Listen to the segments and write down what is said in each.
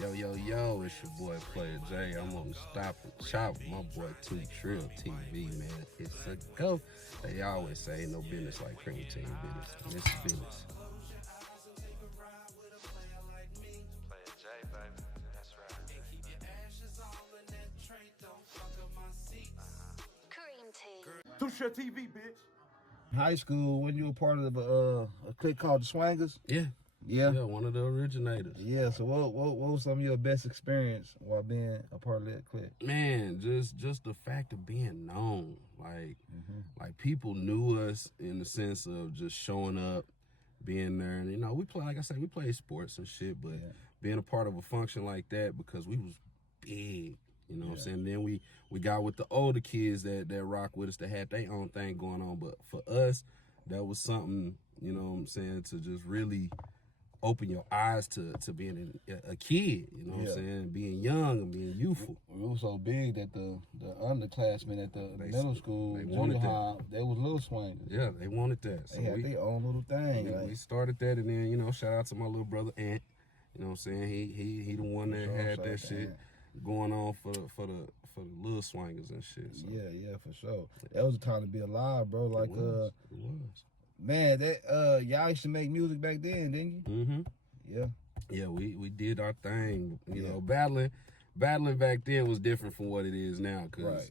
Yo, it's your boy Playajay. I'm on the Stop and Chop with my boy 2 Trill TV, man. It's a go. They always say ain't no business like cream team business. And it's business. Playajay, baby. That's right. Cream tea. Two-Share TV, bitch. High school when you were part of a clique called the Swangers. Yeah. Yeah. Yeah, one of the originators. Yeah. So what was some of your best experience while being a part of that clique? Man, just the fact of being known. Like people knew us in the sense of just showing up, being there. And we play, like I said, we play sports and shit, but being a part of a function like that because we was big. You know what I'm saying? Then we got with the older kids that rock with us that had their own thing going on. But for us, that was something, you know what I'm saying, to just really open your eyes to being a kid, you know what I'm saying? Being young and being youthful. We were so big that the underclassmen at the middle school, they wanted junior high, they was little Swangers. Yeah, they wanted that. So They had their own little thing. we started that, and then, shout out to my little brother Ant. You know what I'm saying? He the one that had that shit going on for the little swangers and shit. So. Yeah, for sure. That was the time to be alive, bro. Like it was. man, that y'all used to make music back then, didn't you? Mm-hmm. Yeah. Yeah, we did our thing. You know, battling back then was different from what it is now. Cause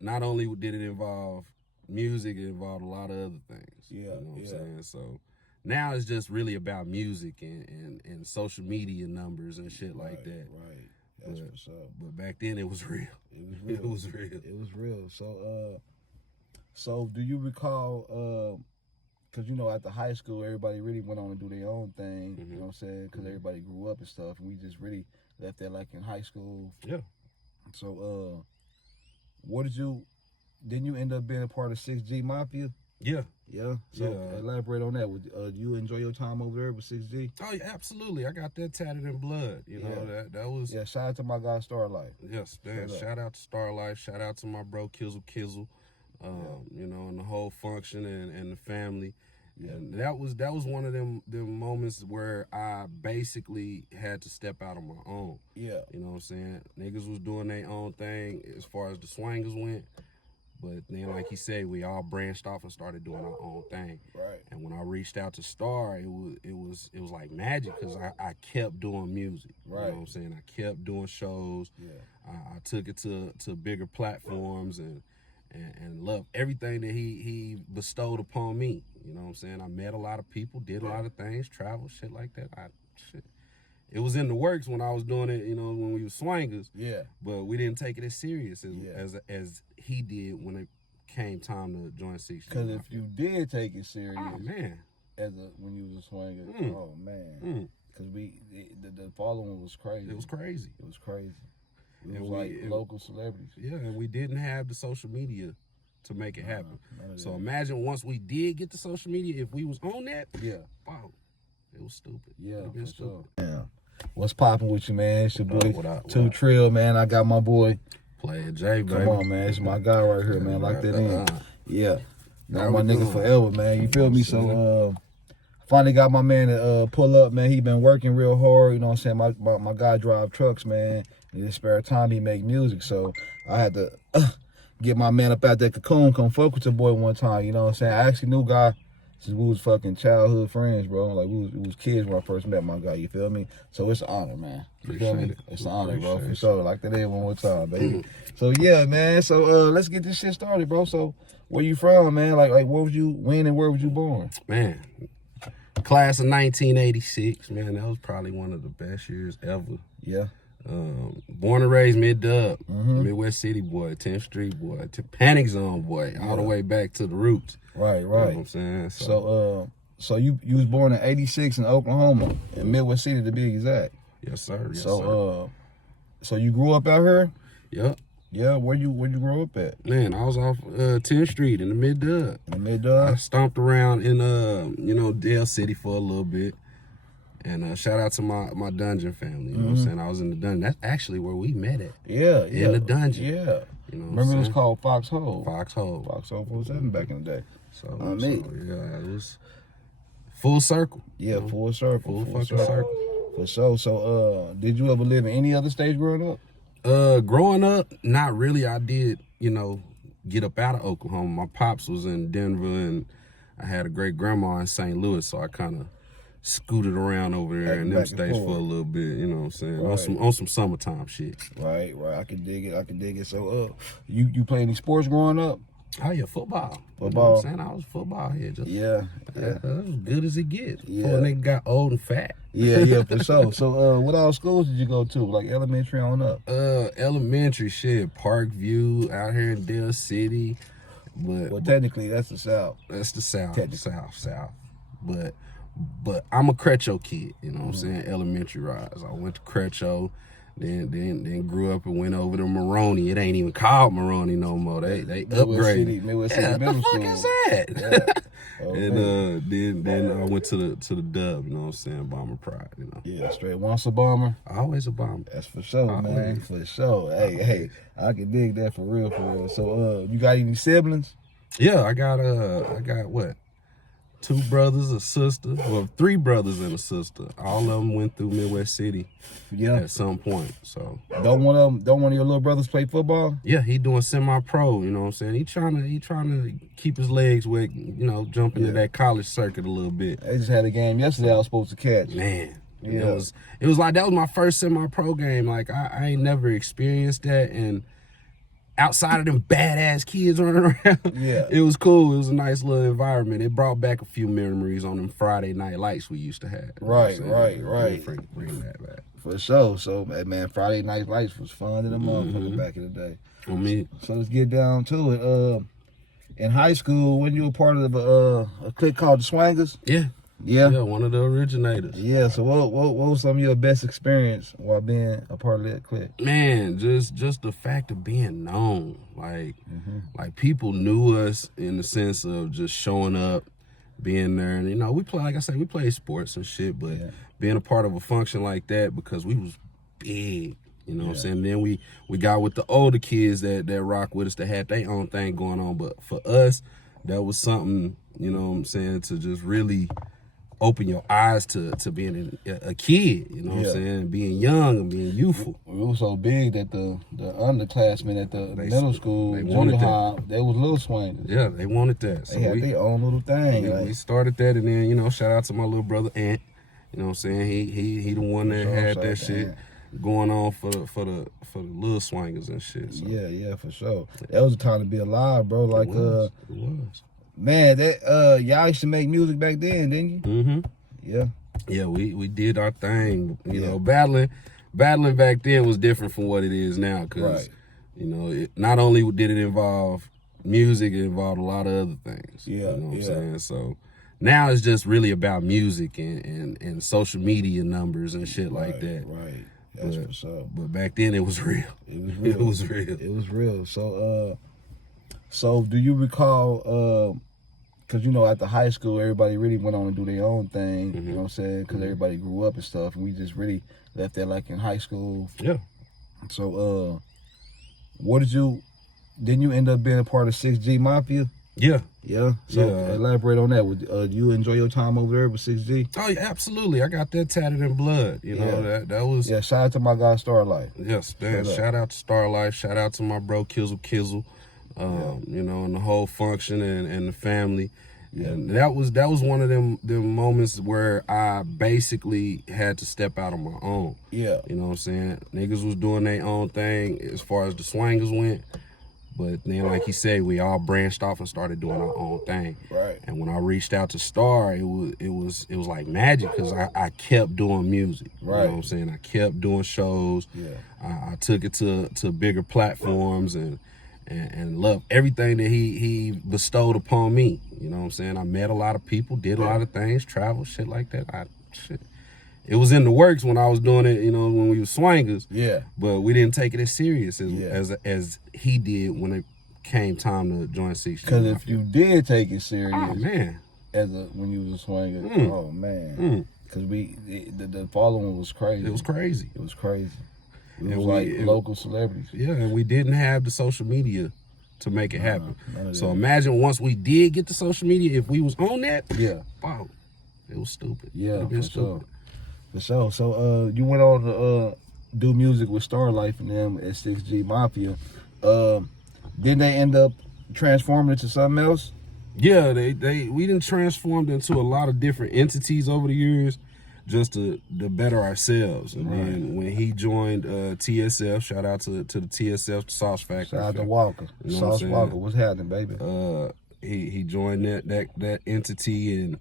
not only did it involve music, it involved a lot of other things. Yeah, you know what I'm saying? So now it's just really about music and social media numbers and shit like that. Right. That's what's up. But back then it was real. It was real. It was real. It was real. So do you recall? Because after high school, everybody really went on to do their own thing. You know what I'm saying? Because everybody grew up and stuff, and we just really left that like in high school. Yeah. So, didn't you end up being a part of 6G Mafia? Yeah. Yeah. So elaborate on that. Do you enjoy your time over there with 6G? Oh yeah, absolutely. I got that tatted in blood. You know that was. Yeah. Shout out to my guy Starlight. Yes, man. Shout out to Starlight. Shout out to my bro Kizzle. And the whole function and the family. Yeah. And that was one of them moments where I basically had to step out on my own. Yeah. You know what I'm saying? Niggas was doing their own thing as far as the swangers went. But then, like he said, we all branched off and started doing our own thing. Right. And when I reached out to Star, it was like magic because I kept doing music. Right. You know what I'm saying? I kept doing shows. Yeah. I took it to bigger platforms and loved everything that he bestowed upon me. You know what I'm saying? I met a lot of people, did a lot of things, traveled, shit like that. It was in the works when I was doing it, when we were swangers. Yeah. But we didn't take it as serious as he did when it came time to join 6G. Because if you did take it serious, oh man, when you was a swinger, oh man, because the following was crazy. It was crazy. It was crazy. It was like local celebrities. Yeah, and we didn't have the social media to make it happen. So imagine once we did get the social media, if we was on that, wow, it was stupid. Yeah, it been for stupid. Sure. Yeah. What's popping with you, man? It's your boy What up? 2 Trill, man. I got my boy. Playajay, baby. Come on, man. It's my guy right here, man. Lock that in. Yeah. Got my nigga forever, man. You feel me? So, finally got my man to pull up, man. He been working real hard. You know what I'm saying? My guy drive trucks, man. In his spare time, he make music. So, I had to get my man up out that cocoon, come fuck with your boy one time. You know what I'm saying? I actually knew guy since we was fucking childhood friends, bro. Like, we was kids when I first met my guy. You feel me? So, it's an honor, man. You feel me? It's an honor, bro. For sure. Like that in one more time, baby. So, yeah, man. So, let's get this shit started, bro. So, where you from, man? Like when and where was you born? Man, class of 1986, man. That was probably one of the best years ever. Yeah. Born and raised mid-dub, Midwest City boy, 10th Street boy, Panic Zone boy, all the way back to the roots. Right. You know what I'm saying? So you was born in '86 in Oklahoma, in Midwest City to be exact. Yes, sir. Yes, so you grew up out here? Yep. Yeah, where you grow up at? Man, I was off 10th Street in the mid-dub. In the mid-dub? I stomped around in Dale City for a little bit. And shout out to my dungeon family. You know what I'm saying? I was in the dungeon. That's actually where we met at. Yeah. In the dungeon. Yeah. You know Remember it was called Foxhole? Foxhole 47 back in the day. So yeah, it was full circle. Yeah, full circle. Full fucking circle. For sure. So, did you ever live in any other states growing up? Growing up, not really. I did, get up out of Oklahoma. My pops was in Denver, and I had a great grandma in St. Louis, so I kind of scooted around over there in them states for a little bit. You know what I'm saying? Right. On some summertime shit. Right. I can dig it. So, you play any sports growing up? Oh yeah, football. Football. You know what I'm saying? I was football here. That was good as it gets. Yeah. Before a nigga got old and fat. Yeah, for sure. So, what all schools did you go to? Like elementary on up? Elementary shit, Parkview out here in Dale City. But technically, that's the South. That's the South. South. But I'm a Crecho kid. You know what I'm saying? Elementary rise. I went to Crecho. Then grew up and went over to Maroney. It ain't even called Maroney no more. They upgraded. Midwest City what the Middle fuck School. is that? Oh, and then I went to the Dub. You know what I'm saying? Bomber Pride. Yeah, straight. Once a bomber. Always a bomber. That's for sure, man. For sure. Hey, I can dig that for real. So, you got any siblings? Yeah, I got what? 2 brothers, a sister. Well, 3 brothers and a sister. All of them went through Midwest City. Yeah. At some point. So don't one of your little brothers play football? Yeah, he doing semi-pro. You know what I'm saying? He trying to keep his legs wet. Jump into that college circuit a little bit. They just had a game yesterday. I was supposed to catch. Man, it was like that was my first semi-pro game. Like I ain't never experienced that, and outside of them badass kids running around, it was cool. It was a nice little environment. It brought back a few memories on them Friday night lights we used to have. Right. Bring that back. For sure. So, man, Friday night lights was fun in the motherfucker back in the day. On me. So let's get down to it. In high school, when you were part of a clique called the Swangers? Yeah, one of the originators. Yeah, so what was some of your best experience while being a part of that clique? Man, just the fact of being known. Like people knew us in the sense of just showing up, being there. And, we played sports and shit, but being a part of a function like that because we was big. You know what I'm saying? Then we got with the older kids that rock with us that had their own thing going on. But for us, that was something, you know what I'm saying, to just really open your eyes to being a kid, you know what I'm saying, being young and being youthful. We were so big that the underclassmen at the middle school, junior high, they was little swingers. Yeah, they wanted that. So they had their own little thing. We started that, and then, shout out to my little brother Ant. You know what I'm saying? He the one that had that shit going on for the little swingers and shit. So. Yeah, for sure. That was a time to be alive, bro. Like it was. Man, that y'all used to make music back then, didn't you? Mm-hmm. Yeah, we did our thing. You know, battling back then was different from what it is now. Cause not only did it involve music, it involved a lot of other things. Yeah, you know what I'm saying. So now it's just really about music and social media numbers and shit like that. Right. That's for sure. But back then it was real. It was real. So do you recall? Because, after high school, everybody really went on to do their own thing, you know what I'm saying? Because everybody grew up and stuff, and we just really left that like in high school. Yeah. So, didn't you end up being a part of 6G Mafia? Yeah. Yeah? So, elaborate on that. Do you enjoy your time over there with 6G? Oh, yeah, absolutely. I got that tatted in blood, that was... Yeah, shout out to my guy, Starlight. Yes, man. Shout out to Starlight. Shout out to my bro, Kizzle. And the whole function and the family. Yeah. And that was one of them moments where I basically had to step out on my own. Yeah. You know what I'm saying? Niggas was doing their own thing as far as the swangers went. But then, like he said, we all branched off and started doing our own thing. Right. And when I reached out to Star, it was like magic because I kept doing music. Right. You know what I'm saying? I kept doing shows. Yeah. I took it to bigger platforms and love everything that he bestowed upon me. You know what I'm saying? I met a lot of people, did a lot of things, traveled, shit like that. It was in the works when I was doing it, when we were swangers. Yeah. But we didn't take it as serious as he did when it came time to join 6G. Because if you did take it serious, oh man, when you was a swinger, oh man, because the following was crazy. It was crazy. It was crazy. It was like local celebrities. Yeah, and we didn't have the social media to make it happen. So imagine once we did get the social media, if we was on that, wow, it was stupid. Yeah, it been for stupid. Sure. For sure. So you went on to do music with Star Life and them at 6G Mafia. Didn't they end up transforming into something else? Yeah, we done transformed into a lot of different entities over the years, just to better ourselves. And then when he joined TSF, shout out to the TSF, the Sauce Factory. Shout out to Walker. You know Sauce Walker, what's happening, baby? He joined that entity and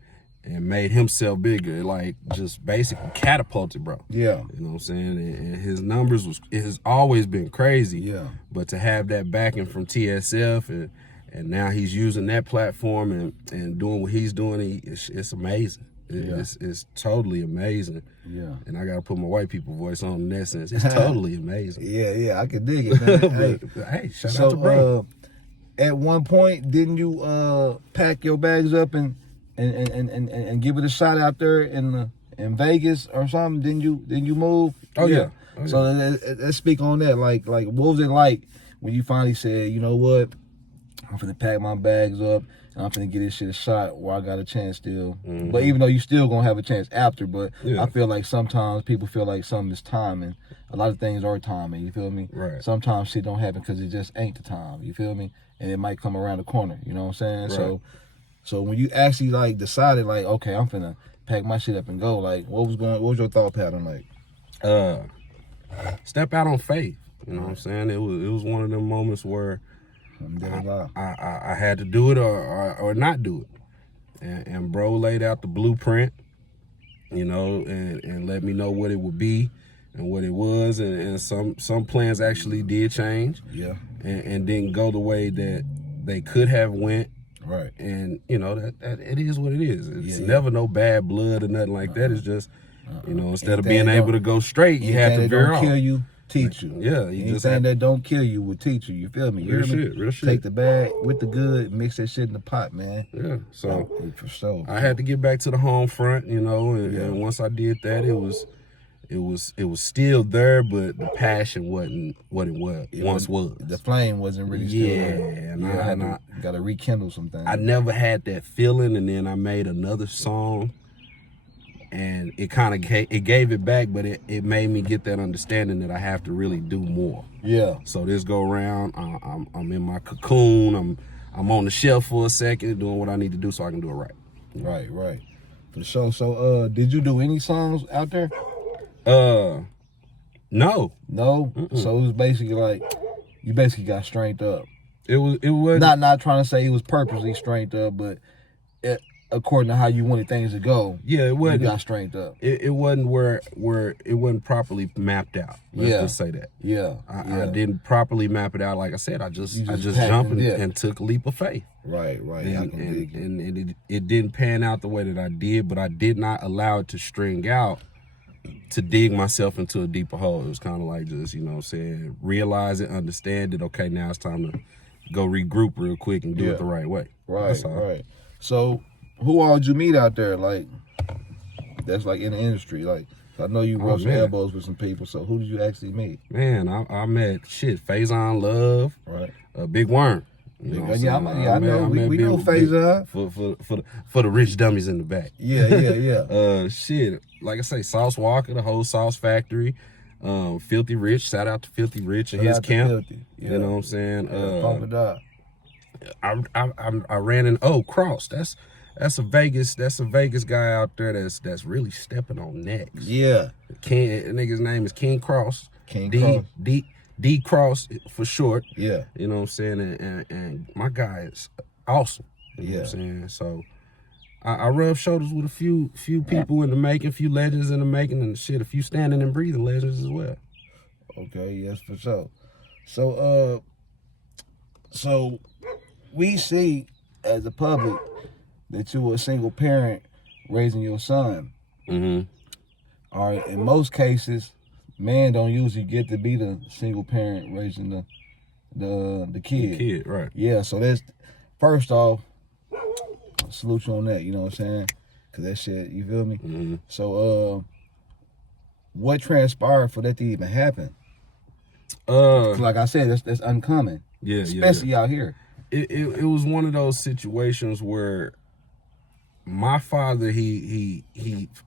made himself bigger, like just basically catapulted, bro. Yeah. You know what I'm saying? And his numbers it has always been crazy. Yeah. But to have that backing from TSF and now he's using that platform and doing what he's doing, it's amazing. It's totally amazing. Yeah. And I gotta put my white people voice on in that sense. It's totally amazing. Yeah, I can dig it, man. Hey, shout out to bro. At one point, didn't you pack your bags up and give it a shot out there in Vegas or something? Didn't you move? Oh yeah. So let's speak on that. Like what was it like when you finally said, you know what, I'm finna pack my bags up and I'm finna get this shit a shot where I got a chance still. Mm-hmm. But even though you still gonna have a chance after, but I feel like sometimes people feel like something is timing. A lot of things are timing, you feel me? Right. Sometimes shit don't happen because it just ain't the time, you feel me? And it might come around the corner, you know what I'm saying? Right. So when you actually like decided like, okay, I'm finna pack my shit up and go, like what was your thought pattern like? Step out on faith. You know what I'm saying? It was one of them moments where I had to do it or not do it. And bro laid out the blueprint, you know, and let me know what it would be and what it was. And some plans actually did change. Yeah. And didn't go the way that they could have went. Right. And, you know, that it is what it is. It's never no bad blood or nothing like that. It's just, you know, instead of being able to go straight, you have to veer off. Kill you, teach you. Yeah. Anything that don't kill you will teach you. You feel me? Real shit. Take the bad with the good, mix that shit in the pot, man. Yeah. So for sure. I had to get back to the home front, you know, and once I did that, it was still there, but the passion wasn't what it once was. The flame wasn't really still there. And I gotta rekindle some things. I never had that feeling, and then I made another song, and it kind of gave it back, but it made me get that understanding that I have to really do more. Yeah. So this go around, I'm in my cocoon. I'm on the shelf for a second, doing what I need to do so I can do it right. Right. For sure. So did you do any songs out there? No. Mm-mm. So it was basically like you basically got strength up. It was not trying to say it was purposely strength up, but according to how you wanted things to go. Yeah, it wasn't. You got strength up. It wasn't where it wasn't properly mapped out. Let's just say that. Yeah. I didn't properly map it out. Like I said, I just jumped and took a leap of faith. Right. And it didn't pan out the way that I did, but I did not allow it to string out to dig myself into a deeper hole. It was kind of like just, you know what I'm saying, realize it, understand it. Okay, now it's time to go regroup real quick and do it the right way. Right. So who all did you meet out there? Like, that's like in the industry. Like, I know you rubbed some elbows with some people. So who did you actually meet? Man, I met Faison Love. Right. Big Worm. You know I know. We know Faison. For the rich dummies in the back. Yeah. Shit. Like I say, Sauce Walker, the whole Sauce Factory. Filthy Rich. Shout out to Filthy Rich and his camp. Yeah. You know what I'm saying? Pump it up. I ran in Cross. That's a Vegas guy out there that's really stepping on necks. Yeah. Nigga's name is King Cross. Cross. D Cross for short. Yeah. You know what I'm saying? And my guy is awesome. You know what I'm saying? So I rub shoulders with a few people in the making, a few legends in the making, and shit, a few standing and breathing legends as well. Okay, yes, for sure. So we see as the public that you were a single parent raising your son. Mm-hmm. All right, in most cases, man don't usually get to be the single parent raising the kid. The kid, right. Yeah, so that's, first off, salute you on that, you know what I'm saying? Because that shit, you feel me? Mm-hmm. So, what transpired for that to even happen? Like I said, that's uncommon. Yeah, especially out here. It was one of those situations where my father, he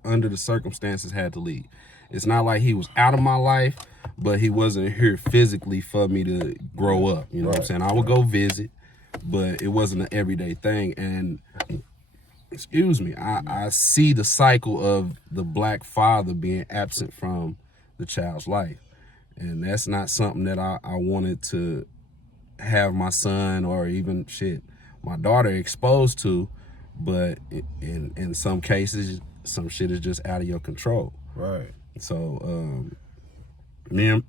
under the circumstances had to leave. It's not like he was out of my life, but he wasn't here physically for me to grow up. You know what I'm saying? I would go visit, but it wasn't an everyday thing. And excuse me, I see the cycle of the black father being absent from the child's life. And that's not something that I wanted to have my son or even my daughter exposed to. But in some cases, some shit is just out of your control. Right. So me and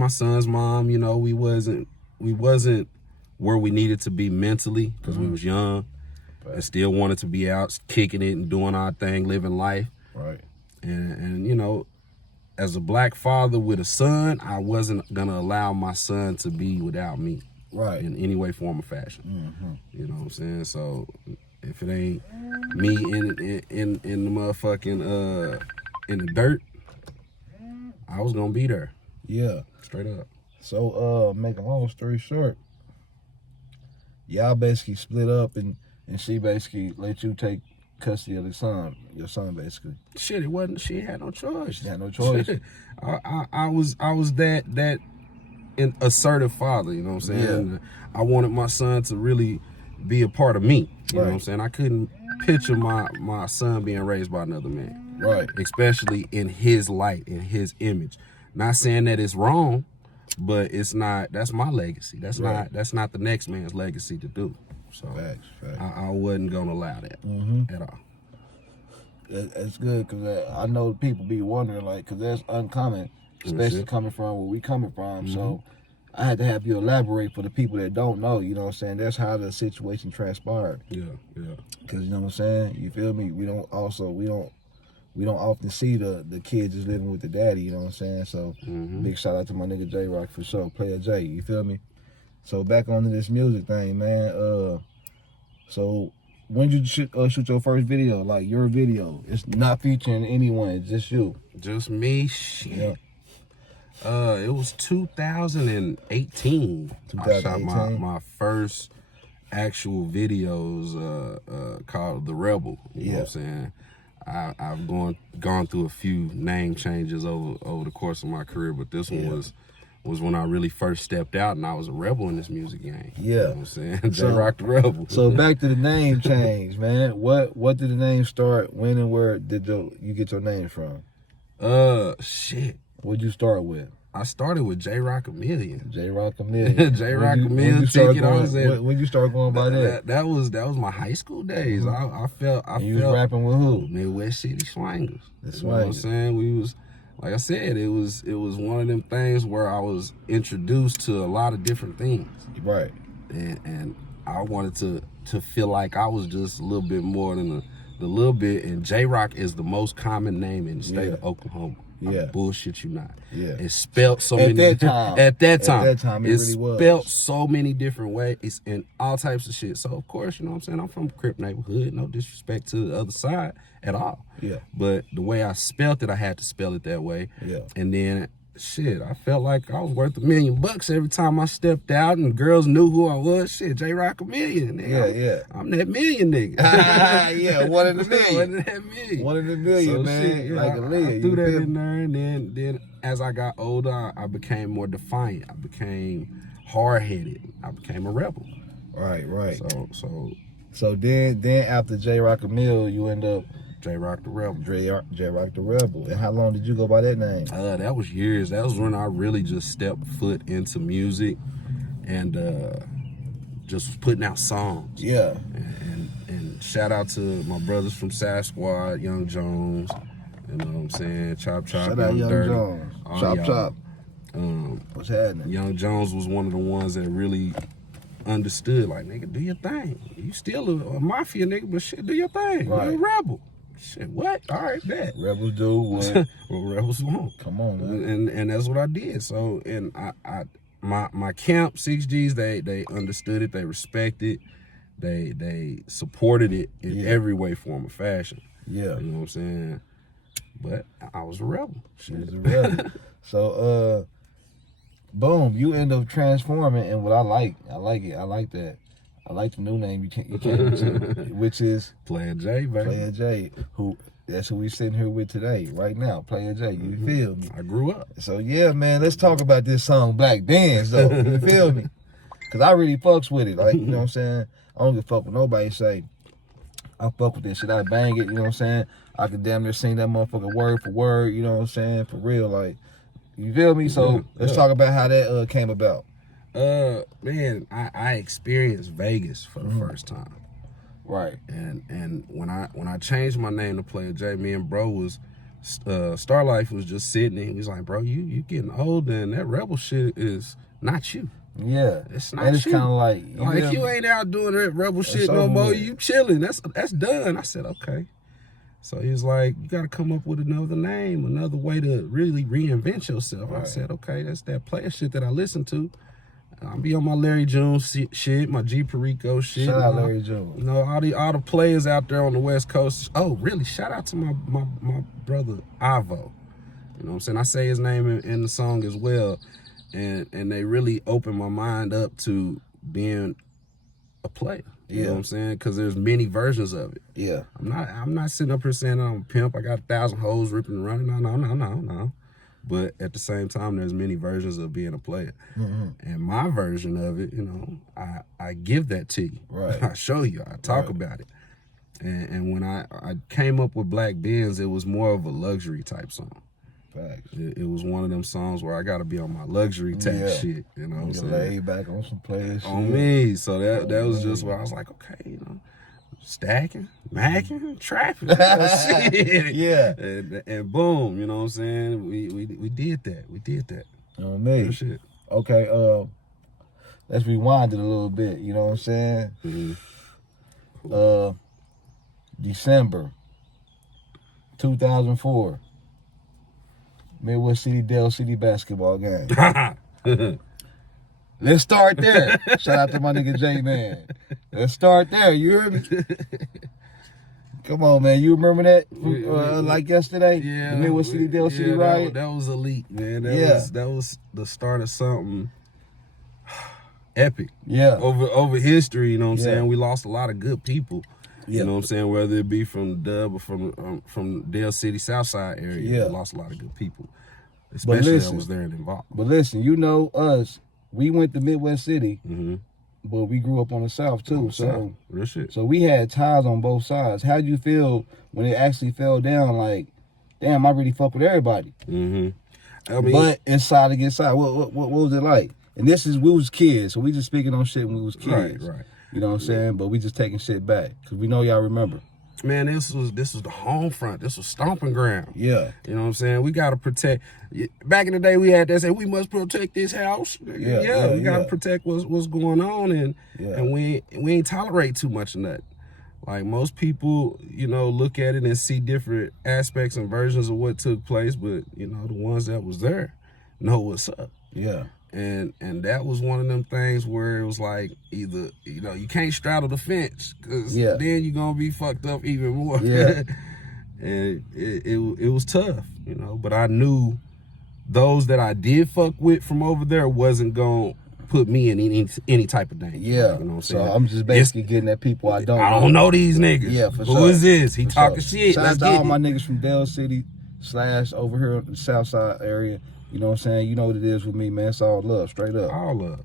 my son's mom, you know, we wasn't where we needed to be mentally because we was young and still wanted to be out kicking it and doing our thing, living life. Right. And you know, as a black father with a son, I wasn't gonna allow my son to be without me. Right. In any way, form, or fashion. You know what I'm saying? So if it ain't me in the motherfucking in the dirt, I was gonna be there. Yeah. Straight up. So make a long story short, y'all basically split up and she basically let you take custody of your son basically. Shit, it wasn't. She had no choice. She had no choice. Shit. I was that an assertive father. You know what I'm saying? Yeah. I wanted my son to really be a part of me. You know what I'm Right. saying? I couldn't picture my son being raised by another man. Right. Especially in his light, in his image. Not saying that it's wrong, but it's not. That's my legacy. That's Right. not the next man's legacy to do. So Facts. I wasn't gonna allow that at all. It's good because I know people be wondering, like, because that's uncommon, especially coming from where we coming from. So I had to have you elaborate for the people that don't know, you know what I'm saying? That's how the situation transpired. Yeah. Because, you know what I'm saying? You feel me? We don't often see the kids just living with the daddy, you know what I'm saying? So big shout out to my nigga J-Rock for sure, Playajay, you feel me? So back onto this music thing, man. So when did you shoot your first video, like your video? It's not featuring anyone, it's just you. Just me, shit. Yeah. It was 2018. I shot my first actual videos called The Rebel. You know what I'm saying? I've gone through a few name changes over the course of my career, but this one was when I really first stepped out and I was a rebel in this music game. Yeah. You know what I'm saying? J-Rock the Rebel. So back to the name change, man. What did the name start? When and where did you get your name from? Shit. What'd you start with? I started with J-Rock a Million. J-Rock a Million. J-Rock a Million ticket. When you start going by that? That was my high school days. I felt you was rapping with who? Midwest City Swangers. The You know what I'm Swangers. saying? We was, like I said, it was one of them things where I was introduced to a lot of different things. Right. And I wanted to feel like I was just a little bit more than the little bit. And J-Rock is the most common name in the state of Oklahoma. Yeah. I bullshit you not. Yeah. It's spelled so At many that time. At that time it really was. spelled so many different ways and all types of shit. So of course, you know what I'm saying, I'm from a Crip neighborhood, no disrespect to the other side at all. Yeah. But the way I spelled it, I had to spell it that way. Yeah. And then shit, I felt like I was worth $1 million every time I stepped out and girls knew who I was. Shit, J-Rock a Million. Nigga. I'm that million nigga. Yeah, one in a million. One in that million. One in a million, So man. shit, Like I a million. threw that in there, and then as I got older, I became more defiant. I became hard-headed. I became a rebel. Right. So then after J-Rock a Mill, you end up J-Rock the Rebel. J-Rock the Rebel. And how long did you go by that name? That was years. That was when I really just stepped foot into music and just was putting out songs. Yeah. And shout out to my brothers from Sasquatch, Young Jones. You know what I'm saying? Chop. Shout out Young Dirty. Jones. All Chop y'all. Chop. What's happening? Young Jones was one of the ones that really understood, like, nigga, do your thing. You still a mafia nigga, but shit, do your thing. Right. You're a rebel. Shit, what? All right, bet. Rebels do what? Well, rebels won't. Come on, man. And that's what I did. So, and my camp, 6Gs, they understood it, they respected, they supported it in every way, form, or fashion. Yeah. You know what I'm saying? But I was a rebel. She was a rebel. So, boom, you end up transforming, and what I like it. I like that. I like the new name you came to, which is Playajay, baby. Playajay, that's who we sitting here with today, right now. Playajay, you feel me? I grew up. So yeah, man, let's talk about this song Black Benz though. You feel me? Cause I really fucks with it. Like, you know what I'm saying? I don't give a fuck what nobody say. I fuck with this shit. I bang it, you know what I'm saying? I could damn near sing that motherfucker word for word, you know what I'm saying? For real, like, you feel me? So let's talk about how that came about. Man, I experienced Vegas for the first time. Right. And when I changed my name to Playajay, me and bro was Star Life was just sitting there. He was like, bro, you getting older and that rebel shit is not you. Yeah. It's not and it's you. kind of like You ain't out doing that rebel shit no more. You chilling. That's done. I said, okay. So he was like, you got to come up with another name, another way to really reinvent yourself. Right. I said, okay, that's that player shit that I listen to. I'll be on my Larry Jones shit, my G Perico shit. Shout out Larry Jones. You know, all the players out there on the West Coast. Oh, really? Shout out to my brother Ivo. You know what I'm saying? I say his name in the song as well. And they really opened my mind up to being a player. You know what I'm saying? Because there's many versions of it. Yeah. I'm not sitting up here saying I'm a pimp. I got 1,000 hoes ripping and running. No. But at the same time, there's many versions of being a player. And my version of it, you know, I give that to you. Right. I show you. I talk about it. And when I came up with Black Benz, it was more of a luxury type song. Facts. It was one of them songs where I got to be on my luxury type shit. You know what I'm saying? Laid back on some players on shit. Me. So that was just where I was like, okay, you know, stacking, macking, trapping. Shit. Yeah. And boom, you know what I'm saying? We did that. We did that. On me. Good shit. Okay, let's rewind it a little bit, you know what I'm saying? December 2004. Midwest City, Dale City basketball game. Let's start there. Shout out to my nigga J-Man. Let's start there, you hear me? Come on, man. You remember that like yesterday? Yeah. The Midwest City, Dale City riot? That was elite, man. That was the start of something epic. Yeah. Over history, you know what I'm saying? We lost a lot of good people. You know what I'm saying? Whether it be from Dub or from Dale City, Southside area, we lost a lot of good people. Especially that was there and involved. But listen, you know us, we went to Midwest City, but we grew up on the South too. So real shit. So we had ties on both sides. How did you feel when it actually fell down? Like, damn, I really fuck with everybody. I mean, but inside against side, what was it like? And we was kids, so we just speaking on shit when we was kids. Right. You know what I'm saying? But we just taking shit back because we know y'all remember. Man, this was the home front. This was stomping ground. Yeah. You know what I'm saying? We got to protect. Back in the day, we had that say, we must protect this house. We got to protect what's going on, and we ain't tolerate too much of that. Like, most people, you know, look at it and see different aspects and versions of what took place, but, you know, the ones that was there know what's up. Yeah. And that was one of them things where it was like, either, you know, you can't straddle the fence because then you're going to be fucked up even more. Yeah. And it was tough, you know, but I knew those that I did fuck with from over there wasn't going to put me in any type of danger. Yeah. You know what I'm saying? So I'm just basically getting at people I don't know these niggas. Yeah, for sure. Who is this? He talking shit. Shout out to all my niggas from Dale City / over here in the South Side area. You know what I'm saying? You know what it is with me, man. It's all love, straight up. All love.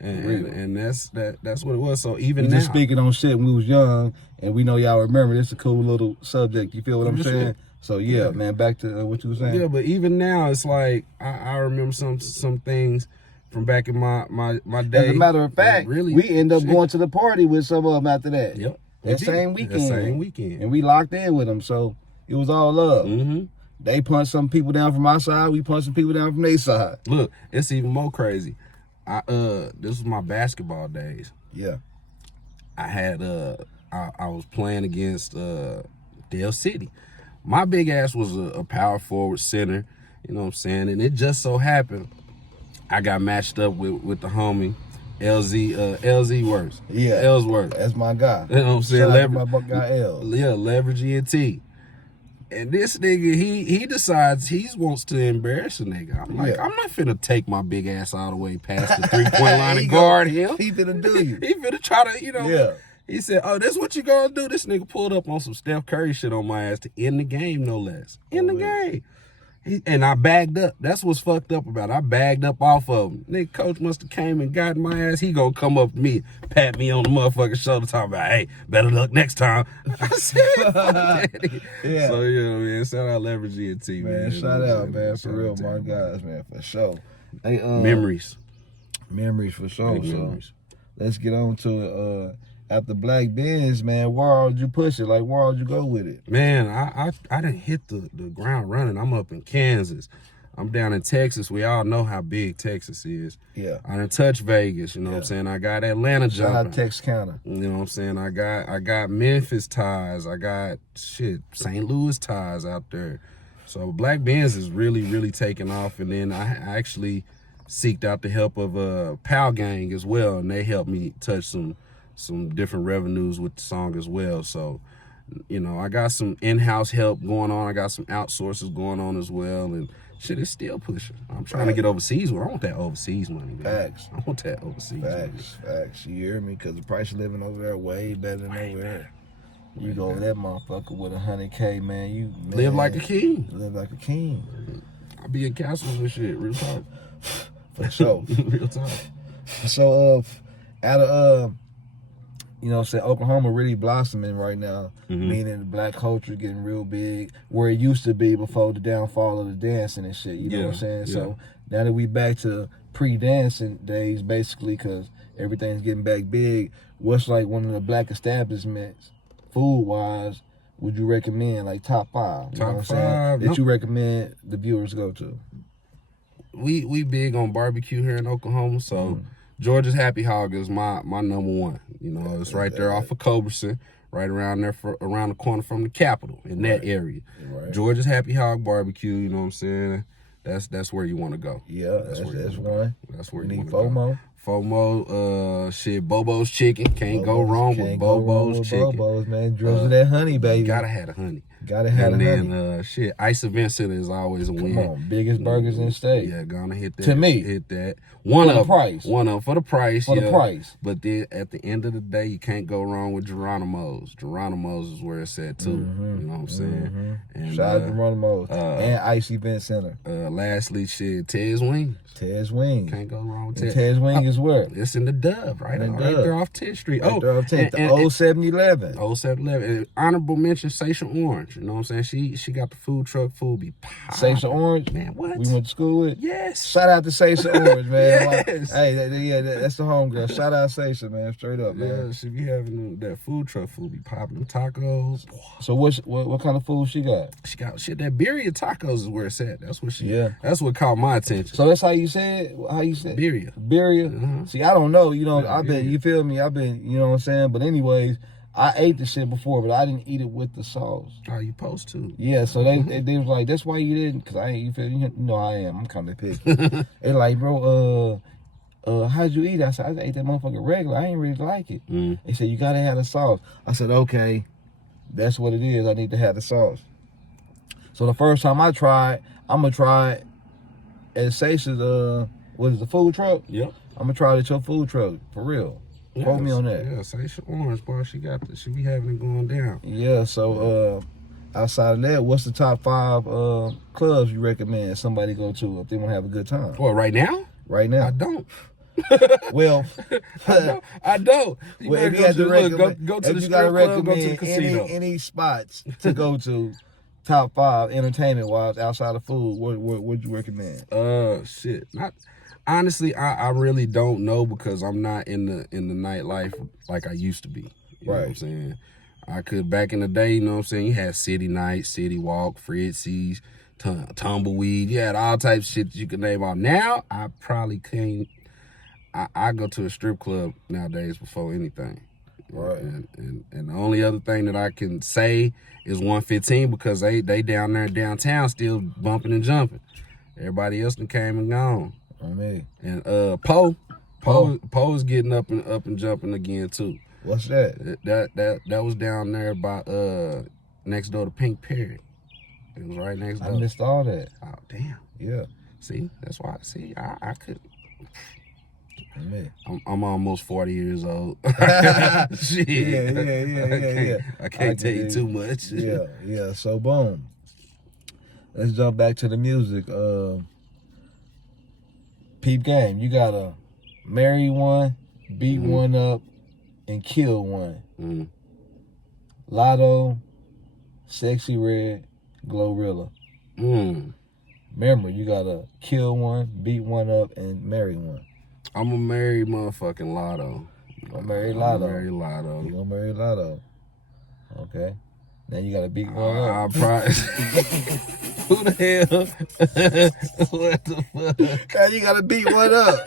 And that's what it was. So even now, just speaking on shit when we was young, and we know y'all remember, this is a cool little subject. You feel what I'm saying? So yeah, man, back to what you were saying. Yeah, but even now, it's like I remember some things from back in my day. As a matter of fact, we end up going to the party with some of them after that. Yep. That same weekend. And we locked in with them, so it was all love. Mm-hmm. They punched some people down from our side. We punched some people down from their side. Look, it's even more crazy. This was my basketball days. Yeah. I had I was playing against Dale City. My big ass was a power forward center. You know what I'm saying? And it just so happened I got matched up with the homie LZ Works. Yeah. Ellsworth. That's my guy. You know what I'm saying? My guy L. Yeah, Leverage ENT. And this nigga, he decides he wants to embarrass a nigga. I'm like, I'm not finna take my big ass all the way past the 3-point line and guard him. He finna do you. He finna try to, Yeah. He said, oh, this what you gonna do? This nigga pulled up on some Steph Curry shit on my ass to end the game, no less. End the game. And I bagged up. That's what's fucked up about it. I bagged up off of him. Nigga, coach must have came and got my ass. He gonna come up to me, pat me on the motherfucking shoulder, talking about, hey, better luck next time. I said, fuck that. Yeah. So, man, shout out Leverage GT, man. Shout out, man, for real, my guys, man, for sure. Hey, Memories. Memories, for sure. Big So, memories. let's get on to it. After Black Benz, man, where would you push it? Like, where would you go with it? Man, I didn't hit the ground running. I'm up in Kansas. I'm down in Texas. We all know how big Texas is. Yeah. I done touched Vegas, you know what I'm saying? I got Atlanta Shout jumping. out Texarkana. You know what I'm saying? I got Memphis ties. I got St. Louis ties out there. So Black Benz is really, really taking off. And then I actually seeked out the help of Pal Gang as well, and they helped me touch some different revenues with the song as well. So, I got some in-house help going on. I got some outsources going on as well, and shit is still pushing. I'm trying to get overseas. I want that overseas money, man. Facts. I want that overseas money. Facts. You hear me? Because the price of living over there way better than over here. You go over that motherfucker with $100K, man. Live like a king. Live like a king. I be in castles and shit. Real talk. For sure. Real talk. So, out of Oklahoma really blossoming right now, meaning the black culture getting real big, where it used to be before the downfall of the dancing and shit, you know what I'm saying? Yeah. So now that we back to pre-dancing days, basically, because everything's getting back big, what's like one of the black establishments, food-wise, would you recommend, like top 5? You know what I'm saying? That you recommend the viewers go to? We big on barbecue here in Oklahoma, so George's Happy Hog is my number one. It's right there off of Culberson, right around there, around the corner from the Capitol, in that area. Right. George's Happy Hog Barbecue, you know what I'm saying? That's where you want to go. Yeah, that's one. That's where you you need want to go. FOMO, Bobo's Chicken. Can't go wrong with Bobo's Chicken. Bobo's, man. Drills with that honey, baby. Gotta have the honey. And then Ice Event Center is always a win. Come on, biggest burgers in the state. Yeah, gonna hit that. To me, hit that. One of them for the price. For the price. But then at the end of the day, you can't go wrong with Geronimo's. Geronimo's is where it's at too. You know what I'm saying? And, shout out to Geronimo's and Ice Event Center. Lastly, Ted's Wings. Ted's Wings. Can't go wrong with Ted's. Ted's Wings is where? It's in the Dub, right there off 10th Street. Right there off 10th. The old 7-Eleven. Old 7-Eleven. And honorable mention, Sation Orange. You know what I'm saying? She got the food truck. Food be popping. Sation Orange? Man, what? We went to school with? Yes. Shout out to Sation Orange, man. Yes. Hey, that's the homegirl. Shout out Sation, man. Straight up, man. Yeah, she be having that food truck. Food be popping. Them tacos. So what kind of food she got? She got that Birria tacos is where it's at. That's what That's what caught my attention. So that's how you said? How you said? Birria. See, I don't know. I've been, you feel me? I've been, you know what I'm saying? But anyways, I ate the shit before, but I didn't eat it with the sauce. How you supposed to? Yeah, so they was like, that's why you didn't, because I ain't, you feel, you know I am. I'm kind of picky. They like, bro, how'd you eat it? I said, I ate that motherfucker regular. I ain't really like it. They said, you got to have the sauce. I said, okay, that's what it is. I need to have the sauce. So the first time I tried, I'm going to try it at Sace's, what is the food truck? Yep. I'm going to try it at your food truck, for real. Quote me on that. Yeah, Station Orange, boy, she be having it going down. Yeah, so outside of that, what's the top 5 clubs you recommend somebody go to if they want to have a good time? Well, right now? Right now? I don't. Well, I don't. Well, if you had to recommend, go to the you got to strip club, go to the recommend casino. any spots to go to, top 5 entertainment wise outside of food, what would you recommend? Shit. Honestly, I really don't know because I'm not in the nightlife like I used to be. You know what I'm saying? I could back in the day, you know what I'm saying? You had City Night, City Walk, Fritzy's, Tumbleweed. You had all types of shit that you could name off. Now, I probably can't. I go to a strip club nowadays before anything. Right. And the only other thing that I can say is 115 because they down there downtown still bumping and jumping. Everybody else done came and gone. On me. And Poe's getting up and jumping again too. What's that? That was down there by next door to Pink Parrot. It was right next I door. missed all that. Oh, damn. Yeah. See, that's why. See, I could. Man. I'm almost 40 years old. Shit. Yeah. I can't tell you too much. Yeah. So boom. Let's jump back to the music. Peep game. You gotta marry one, beat one up, and kill one. Mm. Lotto, Sexy Red, Glorilla. Remember, you gotta kill one, beat one up, and marry one. I'm gonna marry motherfucking Lotto. Gonna marry Lotto. Marry Lotto. You gonna marry Lotto. Okay. Now you gotta beat one I'll up. probably. Who the hell? What the fuck? Now you gotta beat one up.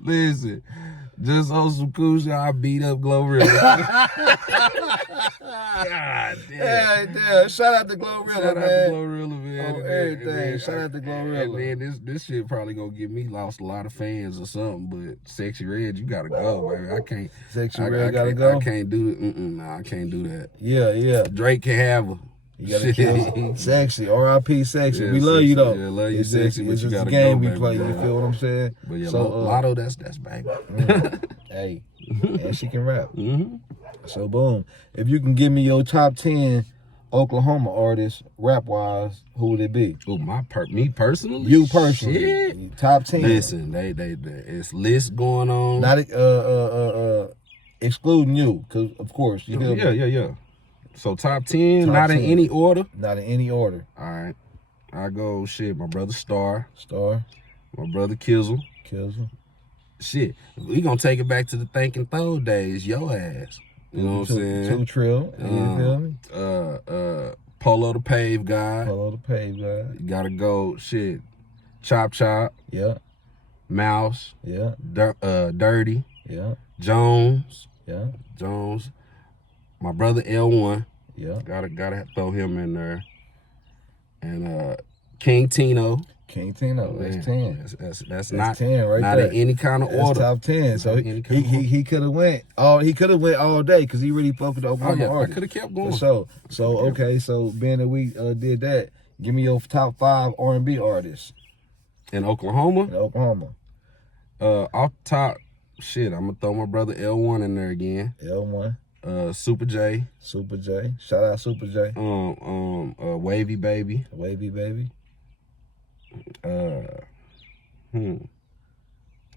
Listen, just on some cool shit, I beat up Glorilla. God damn. Hey, damn. Shout out to Glorilla, Shout out man. to Glorilla, man. On everything. Shout out to Glorilla. And then this shit probably gonna get me lost a lot of fans or something. But Sexy Red, you gotta go, baby. I can't. Sexy Red gotta go. I can't do it. Nah, I can't do that. Yeah. Drake can have her. You gotta kill Sexy. R.I.P. Sexy. Yeah, we love you though. Yeah, love you, it's Sexy. But it's you just gotta a game go, we baby. play. You feel what I'm saying? But yeah, so, Lotto, that's baby. Hey, and she can rap. Mm-hmm. So boom. If you can give me your top 10 Oklahoma artists, rap wise, who would it be? Oh, me personally? You personally. Shit. Top 10. Listen, they it's lists going on. Not excluding you, because of course you feel me? Yeah. So top 10, Top not 10. in any order. Not in any order. All right. I go my brother Star, my brother Kizzle. Shit, we gonna take it back to the Thinking Throw days, yo ass. You know what I'm saying? 2 Trill, you feel me? Polo the Pave guy. You Gotta go, Chop Chop. Yeah. Mouse. Yeah. Dirty. Yeah. Jones. Yeah. My brother L1. Yeah. Gotta throw him in there. And King Tino. That's 10. That's not 10 right not there. in any kind of order. Top 10. So Any kind of he could have went all day because he really fucked with the Oklahoma I artists. could have kept going. So okay, so being that we did that, give me your top 5 R&B artists In Oklahoma. Off top, I'm gonna throw my brother L1 in there again. L1. Super J. Shout out Super J. Wavy Baby.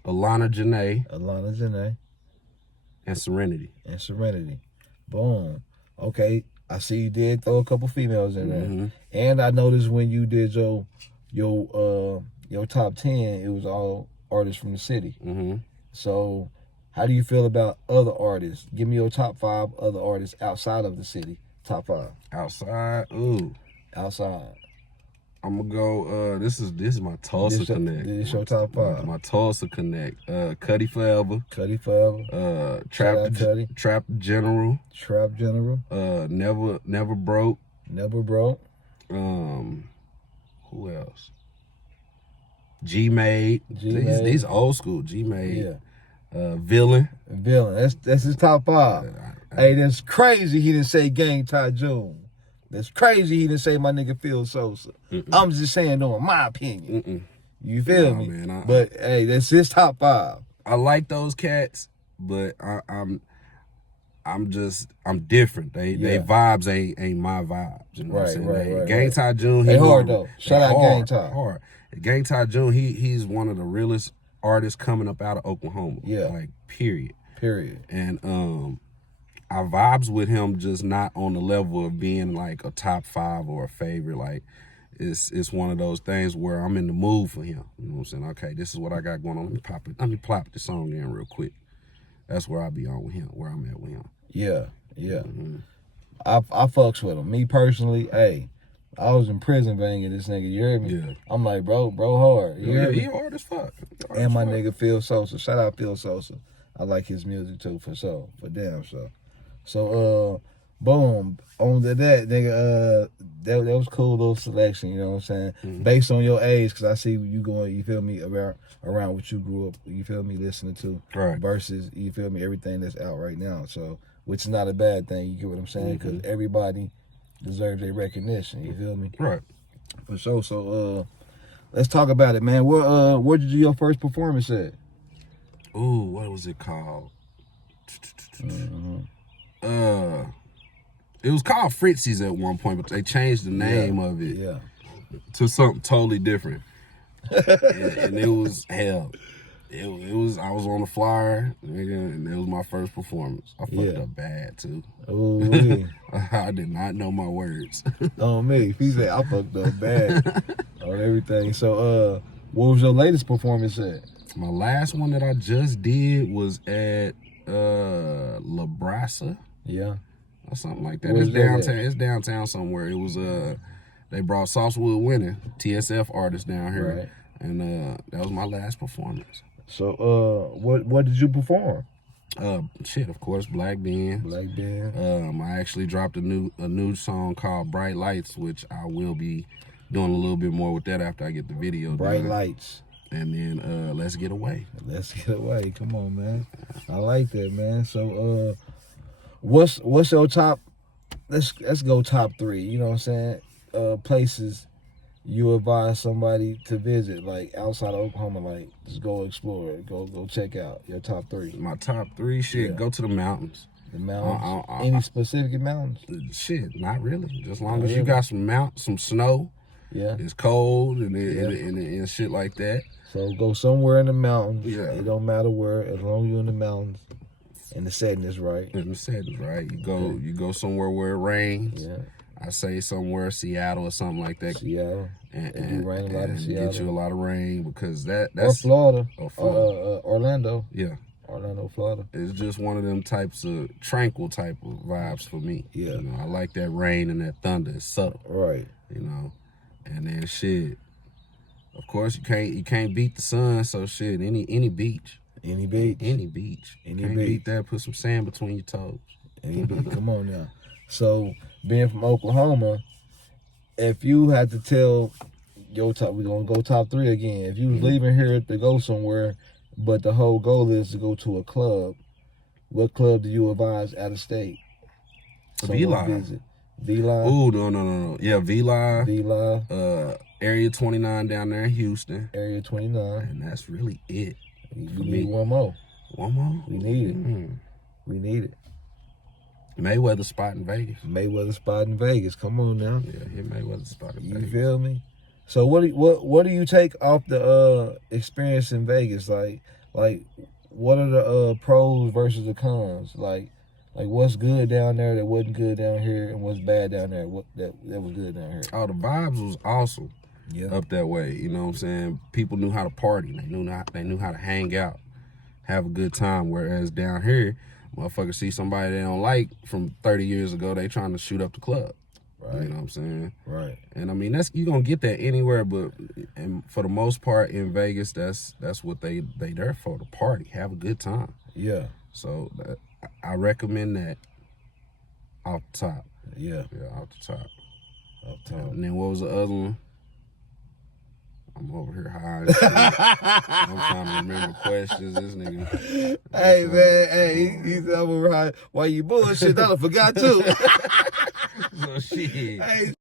Alana Janae. And Serenity. Boom. Okay, I see you did throw a couple females in there, and I noticed when you did your top 10, it was all artists from the city. So, how do you feel about other artists? Give me your top 5 other artists outside of the city. Top 5. Outside. Outside. I'm gonna go. This is my Tulsa Connect. This is your top 5. My Tulsa Connect. Cuddy Forever. Trap General. Never Broke. Who else? G-Made. These old school. G-Made. Yeah. Villain. That's his top 5. Hey, that's crazy he didn't say Gang Ty June. That's crazy he didn't say my nigga Phil Sosa. I'm just saying though, in my opinion. You feel me? Man, but hey, that's his top 5. I like those cats, but I'm different. They vibes ain't my vibes. You know what I'm saying? Right. Gang Ty June, he hard though. Shout out Gang Ty. Hard. Gang Ty June, he's one of the realest artists coming up out of Oklahoma. Yeah. Like period. And I vibes with him, just not on the level of being like a top 5 or a favorite. Like it's one of those things where I'm in the mood for him. You know what I'm saying? Okay, this is what I got going on. Let me plop this song in real quick. That's where I be on with him, where I'm at with him. Yeah. I fucks with him. Me personally, hey, I was in prison banging this nigga, you hear me? Yeah. I'm like, bro hard. You hear me? He hard as fuck. And my nigga Phil Sosa. Shout out Phil Sosa. I like his music too, for damn sure. So, boom, on to that, nigga, that was cool little selection, you know what I'm saying? Based on your age, because I see you going, you feel me, around what you grew up, you feel me, listening to, versus, you feel me, everything that's out right now. So, which is not a bad thing, you get what I'm saying? Because everybody deserve their recognition. You feel me? Right. For sure. So let's talk about it, man. Where did you do your first performance at? Ooh, what was it called? It was called Fritzy's at one point, but they changed the name of it to something totally different. and it was hell. It was. I was on the flyer, nigga, and it was my first performance. I fucked up bad too. Ooh, I did not know my words. On me, he said I fucked up bad on everything. So, what was your latest performance at? My last one that I just did was at La Brasa. Yeah. Or something like that. It's downtown. It's downtown somewhere. It was they brought Saucewood Winning, TSF artists down here. Right. And that was my last performance. So what did you perform? Shit, of course, Black Ben. Black Ben. I actually dropped a new song called Bright Lights, which I will be doing a little bit more with that after I get the video Bright done. Lights. And then Let's Get Away. Let's Get Away. Come on, man. I like that, man. So what's your top? Let's go top 3. You know what I'm saying? Places you advise somebody to visit, like outside of Oklahoma, like just go explore it, go check out your top 3. My top 3, shit, go to the mountains. The mountains. Any specific mountains? Shit, not really. Just as long as you got some snow. Yeah. It's cold and shit like that. So go somewhere in the mountains. Yeah. It don't matter where, as long as you're in the mountains and the setting is right. And the setting is right. You go somewhere where it rains. Yeah. I say somewhere, Seattle or something like that. Seattle. And rain a lot in Seattle. Get you a lot of rain because that's... Or Florida. Or Florida. Orlando. Yeah. Orlando, Florida. It's just one of them types of tranquil type of vibes for me. Yeah. You know, I like that rain and that thunder. It's subtle. Right. You know. And then shit. Of course you can't beat the sun, so shit, any beach. Any beach. Any beach. Any can't beach. beat that, put some sand between your toes. Any beach. Come on now. So being from Oklahoma, if you had to tell your top, we're gonna go top 3 again. If you was leaving here to go somewhere, but the whole goal is to go to a club, what club do you advise out of state? V-Live. V-Live. Ooh, no. Yeah, V-Live. V-Live. Area 29 down there in Houston. Area 29. And that's really it. We need one more. One more? We need it. We need it. Mayweather spot in Vegas. Mayweather spot in Vegas. Come on now. Yeah, hit Mayweather spot in Vegas. You feel me? So what do you take off the experience in Vegas? Like what are the pros versus the cons? Like what's good down there that wasn't good down here, and what's bad down there that was good down here? Oh, the vibes was awesome. Yeah. Up that way, you know what I'm saying? People knew how to party. They knew how to hang out, have a good time. Whereas down here, motherfuckers see somebody they don't like from 30 years ago, they trying to shoot up the club. Right. You know what I'm saying? Right. And I mean, you gonna get that anywhere, but and for the most part in Vegas, that's what they there for, to party, have a good time. Yeah. So I recommend that off the top. Yeah. Yeah, off the top. Off the top. And then what was the other one? I'm over here high as shit. I'm trying to remember questions. This nigga. Hey man, hey, he's over high. Why you bullshit? I forgot too. So shit. Hey.